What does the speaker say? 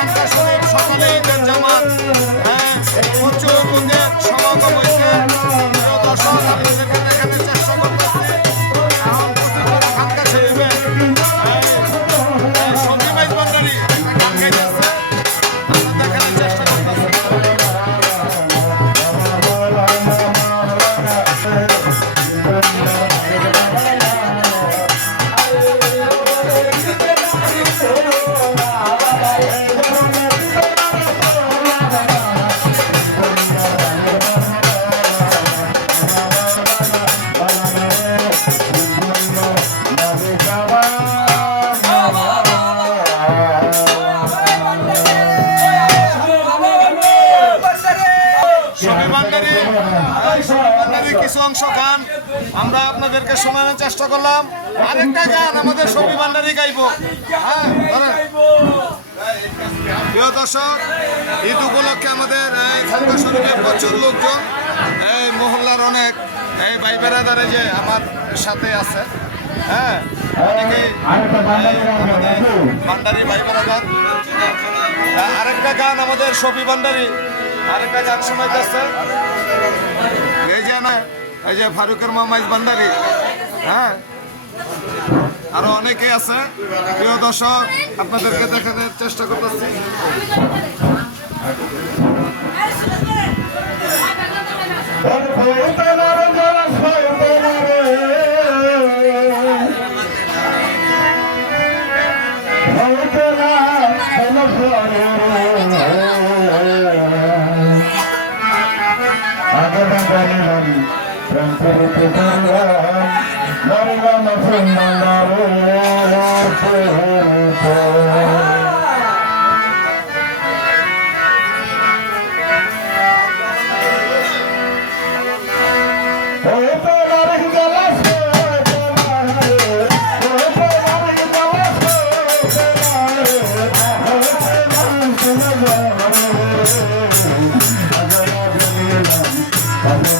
এখানকার সকালে ঈদের জামাত প্রচুর লোকের সমাগম হয়েছে। দর্শক আপনাদেরকে দেখানোর চেষ্টা করতেছি খানকা শরীফে সবজি মাইজ ভান্ডারি একটা গান গাইতেছে, আমরা দেখানোর চেষ্টা করতেছি। কিছু অংশ গান আমরা আপনাদেরকে শোনানোর চেষ্টা করলাম। আরেকটা গান আমাদের শফি ভান্ডারী গাইব। প্রিয় দর্শক, ঈদ উপলক্ষে আমাদের এই খানকা শরীফে প্রচুর লোকজন, এই মহল্লার অনেক এই ভাই বেড়াদারে যে আমার সাথে আছে, হ্যাঁ অনেকেই ভান্ডারী ভাই বেড়াদার। আরেকটা গান আমাদের শফি ভান্ডারী আরেকটা গান শোনাইতেছে, এই যে ফারুকের মামাইজ ভান্ডারী, হ্যাঁ আরো অনেকে আছে। প্রিয় দর্শক, আপনাদেরকে দেখানোর চেষ্টা করতেছি। Thank you.